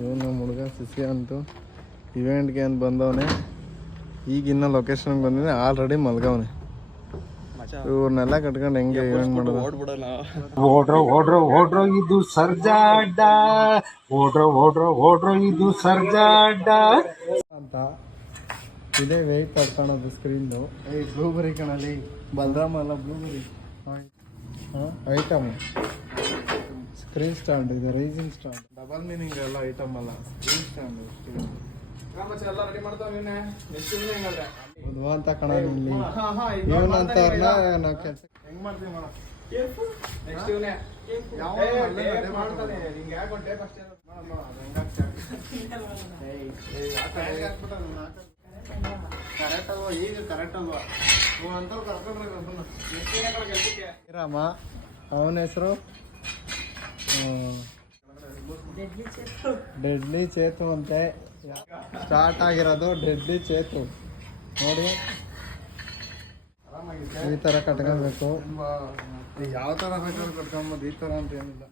ಇವ್ ನಮ್ಮ ಹುಡುಗ ಸಿಸಿ ಅಂತೂ ಇವೆಂಟ್ಗೆ ಅಂತ ಬಂದವನೆ. ಈಗ ಇನ್ನೂ ಲೊಕೇಶನ್ಗೆ ಬಂದಿದೆ, ಆಲ್ರೆಡಿ ಮಲ್ಗವನೆ. ಇವ್ರನ್ನೆಲ್ಲ ಕಟ್ಕೊಂಡು ಹೆಂಗೆ ಇವೆಂಟ್ ಮಾಡೋದು? ಓಡ್ರೋ ಇದು ಸರ್ಜಾಡ್ಡ, ಓಡ್ರೋ ಇದು ಸರ್ಜಾಡ್ಡ ಅಂತ ಇದೇ ವೆಯ್ಟ್ ತಡ್ಕೊಳೋದು ಸ್ಕ್ರೀನ್ದು. ಬ್ಲೂಬೆರಿ ಕಣಲ್ಲಿ ಬಲರಾಮ ಅಲ್ಲ, ಬ್ಲೂಬೆರಿ ಐಟಮ್ ಸ್ಕ್ರೀನ್ ಸ್ಟ್ಯಾಂಡ್. ಇದು ರೈಸಿಂಗ್ ಸ್ಟ್ಯಾಂಡ್, ಡಬಲ್ ಮೀನಿಂಗ್ ಎಲ್ಲ ಐಟಮ್ ಅಲ್ಲ, ಸ್ಕ್ರೀನ್ ಸ್ಟ್ಯಾಂಡ್. ಮದುವೆ ಅಂತ ಕಣ ಇಲ್ಲಿ ಇವನಂತವ್ರನ್ನ ನಾವು ಕೆಲಸ ಹೆಂಗ್ ಮಾಡ್ತೀವಿ ಮಾಡ ಕರೆಕ್ಟ್ ಅಲ್ವಾ? ಈಗ ಕರೆಕ್ಟ್ ಅಲ್ವಾ? ರಾಮ ಅವನ ಹೆಸರು ಡೆಡ್ಲಿ ಚೇತು ಅಂತೆ. ಸ್ಟಾರ್ಟ್ ಆಗಿರೋದು ಡೆಡ್ಲಿ ಚೇತು ನೋಡಿ. ಈ ಥರ ಕಟ್ಕೊಬೇಕು, ಯಾವ ಥರ ಬೇಕಾದ್ರೂ ಕಟ್ಕೊಬೋದು, ಈ ಥರ ಅಂತ ಏನಿಲ್ಲ.